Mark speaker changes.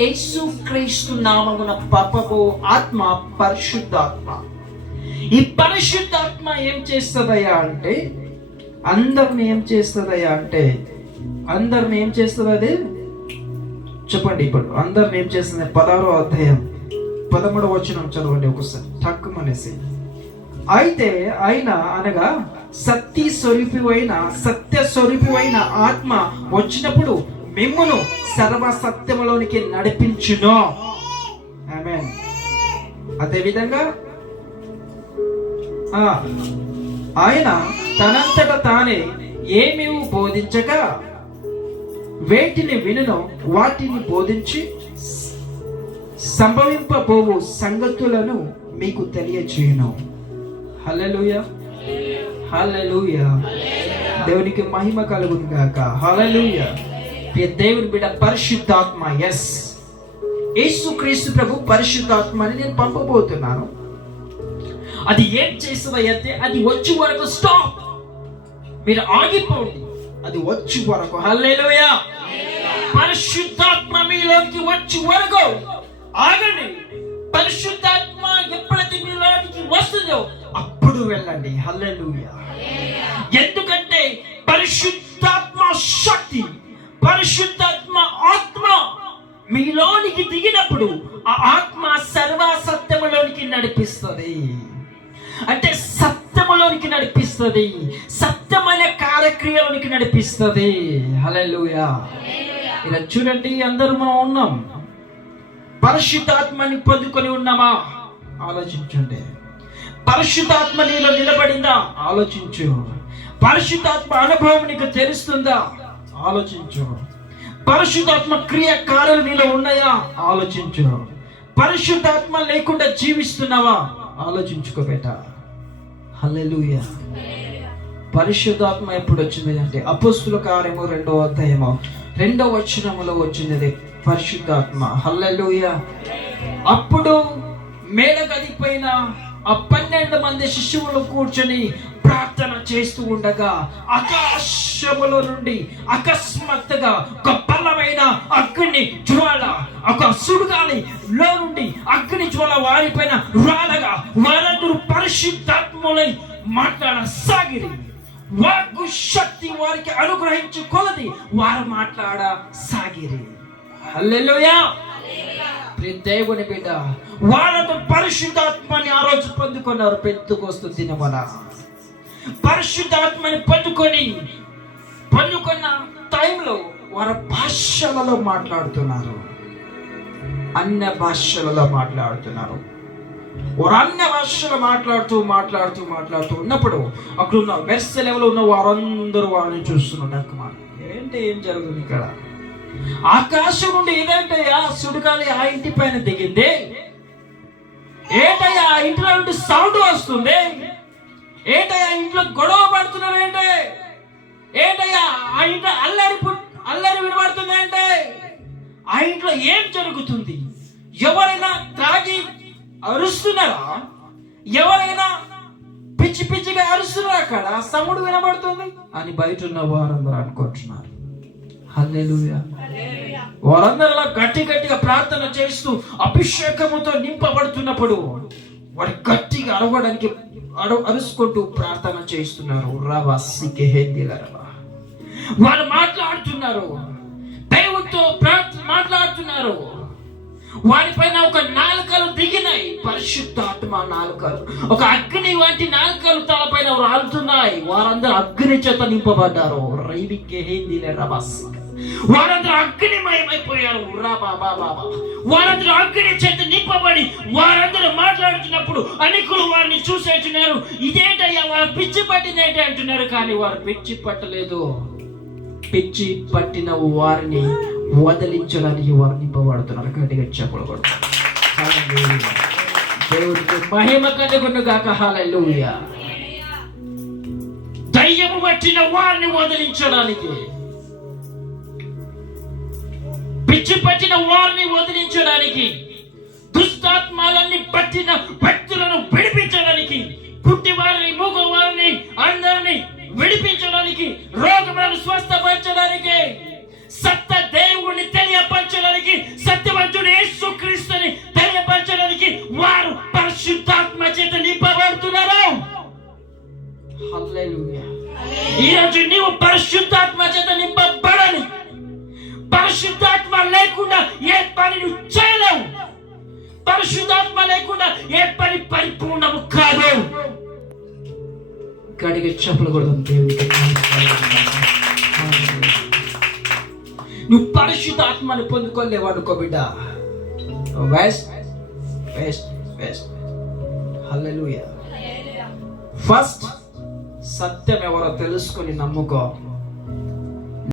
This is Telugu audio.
Speaker 1: యేసు క్రీస్తు నామమున పంపబో ఆత్మ పరిశుద్ధాత్మ. ఈ పరిశుద్ధాత్మ ఏం చేస్తుందయ్యా అంటే అందరిని ఏం చేస్తుందయ్యా అంటే అందరిని ఏం చేస్తుంది అది చెప్పండి ఇప్పుడు అందరిని ఏం చేస్తుంది? పదహారో అధ్యాయం పదమూడవ వచనం చదవండి ఒకసారి తక్కువనేసి. అయితే ఆయన అనగా సత్య స్వరూపివైన సత్య స్వరూపివైన ఆత్మ వచ్చినప్పుడు మిమ్మును సర్వ సత్యములోనికి నడిపించును. అదే విధంగా ఆ, ఆయన తనంతట తానే ఏమీ బోధించక వేటిని వినును వాటిని బోధించి సంభవింపబోవు సంగతులను మీకు తెలియచేయను. హల్లెలూయ హల్లెలూయ దేవునికి మహిమ కలుగును గాక. హల్లెలూయ ప్రియ దేవుని బిడ్డ పరిశుద్ధాత్మ? ఎస్ యేసు క్రీస్తు ప్రభు పరిశుద్ధాత్మని నేను పంపబోతున్నాను. అది ఏం చేస్తుంది అయితే అది వచ్చి వరకు స్టాప్ మీరు ఆగిపోండి. అది వచ్చి వరకు. హల్లెలూయ పరిశుద్ధాత్మ మీలోకి వచ్చి వరకు. ఆగండి. పరిశుద్ధాత్మ ఎప్పుడైతే మీలోకి వస్తుందో అప్పుడు వెళ్ళండి. హల్లెలూయ ఎందుకంటే పరిశుద్ధాత్మ శక్తి పరిశుద్ధాత్మ ఆత్మ మీలోనికి దిగినప్పుడు ఆ ఆత్మ సర్వ సత్యములోనికి నడిపిస్తుంది. అంటే సత్యములోనికి నడిపిస్తుంది. సత్యమైన కార్యక్రియలోనికి నడిపిస్తుంది. హల్లెలూయా. ఇలా చూడండి అందరూ మనం ఉన్నాం. పరిశుద్ధాత్మని పొందుకొని ఉన్నామా? ఆలోచించండి. పరిశుద్ధాత్మ నీలో నిలబడిందా? ఆలోచించు. పరిశుద్ధాత్మ అనుభవం నీకు తెలుస్తుందా? ఆలోచించు. పరిశుద్ధాత్మ క్రియ కార్యాలు నీలో ఉన్నాయా? ఆలోచించు. పరిశుద్ధాత్మ లేకుండా జీవిస్తున్నావా? ఆలోచించుకో బేట. పరిశుద్ధాత్మ ఎప్పుడు వచ్చింది అంటే అపోస్తుల కార్యము రెండవ అధ్యాయము. రెండవ వచనములో వచ్చింది అది పరిశుద్ధాత్మ. హల్లెలూయ. అప్పుడు మేడ కదిపోయిన ఆ పన్నెండు మంది శిష్యువులు కూర్చొని ప్రార్థన చేస్తూ ఉండగా ఆకాశములో నుండి అకస్మాత్తుగా ఒక బలమైన అగ్ని జ్వాల ఒక సుడుగాలి లో నుండి అగ్ని జ్వాల వారిపైన రాలగా వారందరూ పరిశుద్ధాత్ములై మాట్లాడసాగిరి. వాక్కు శక్తి వారికి అనుగ్రహించు కొలది వారు మాట్లాడ సాగిరి హల్లెలూయా దేవుని బిడ్డ వాళ్ళతో పరిశుద్ధాత్మని ఆ రోజు పొందుకున్నారు. పెట్టుకొస్తూ దినమన. పరిశుద్ధాత్మని పొందుకొని పొందుకున్న టైంలో వారు భాషలలో మాట్లాడుతున్నారు. అన్య భాషలలో మాట్లాడుతున్నారు. వారు అన్య భాషలు మాట్లాడుతూ మాట్లాడుతూ మాట్లాడుతూ ఉన్నప్పుడు అక్కడ ఉన్న వెర్స్ లెవెల్ ఉన్న వారందరూ వారిని చూస్తున్నారు. ఏంటి ఏం జరుగుతుంది ఇక్కడ? ఆకాశం నుండి ఏదంటయ్యా సుడిగాలి ఆ ఇంటి పైన దిగింది. ఏంటయ్యా ఆ ఇంట్లో నుండి సౌండ్ వస్తుంది. ఏటయ్యా ఇంట్లో గొడవ పడుతున్నావు ఏంటి ఏటయ్యా ఆ ఇంట్లో అల్లరి అల్లరి వినబడుతుంది ఏంటి ఆ ఇంట్లో ఏం జరుగుతుంది? ఎవరైనా త్రాగి అరుస్తున్నారా? ఎవరైనా పిచ్చి పిచ్చిగా అరుస్తున్నారా అక్కడ? సముడు వినబడుతుంది? అని బయట ఉన్న వారందరూ అనుకుంటున్నారు. హల్లెలూయా. వారందరూ అలా గట్టి గట్టిగా ప్రార్థన చేస్తూ అభిషేకముతో నింపబడుతున్నప్పుడు వాడు గట్టిగా అరవడానికి అరు అరుసుకుంటూ ప్రార్థన చేస్తున్నారు. రవా సికే మాట్లాడుతున్నారు. దైవంతో మాట్లాడుతున్నారు. వారిపైన ఒక నాలుకలు దిగినాయి. పరిశుద్ధాత్మ నాలుకలు. ఒక అగ్ని వంటి నాలుకలు తలపైన రాలుతున్నాయి. వారందరూ అగ్ని చేత నింపబడ్డారు. రైవికే రవాసిక వారందరూ అగ్నిమయమైపోయారు. రా బాబా బాబా వారందరూ అగ్ని చేత నింపబడి వారందరూ మాట్లాడుతున్నప్పుడు అనికులు వారిని చూసేస్తున్నారు ఇదేంటయ్యా వారు పిచ్చి పట్టిందేంటి అంటున్నారు. కానీ వారు పిచ్చి పట్టలేదు. పిచ్చి పట్టిన వారిని వదిలించడానికి వారు నింపబడుతున్నారు. గట్టిగా చెప్పకూడదు దేవుడికి మహిమ కలుగును గాక. హల్లెలూయా. దయ్యము పట్టిన వారిని వదిలించడానికి విడిచిపెట్టిన వారిని వదిలించడానికి దుష్టాత్మాలన్నీ పట్టిన భక్తులను విడిపించడానికి పుట్టి వారిని మూగ వారిని అందరినీ విడిపించడానికి రోగములను స్వస్థపరచడానికి సత్త దేవుడిని తెలియపరచడానికి సత్యవంతుడు యేసుక్రీస్తుని తెలియపరచడానికి వారు పరిశుద్ధాత్మ చేత నింపబడుతున్నారు. ఈరోజు నీవు పరిశుద్ధాత్మ చేత నింపబడ లేకుండా ఏ పని నువ్వు చేయలేవు పరిశుద్ధాత్మ లేకుండా ఏ పని పరిపూర్ణము కాదు. కడిగి చెప్పులు కూడా నువ్వు పరిశుద్ధాత్మని పొందుకోలేవు అనుకో బిడ్డ హల్లెలూయా ఫస్ట్ సత్యం ఎవరో తెలుసుకొని నమ్ముకో.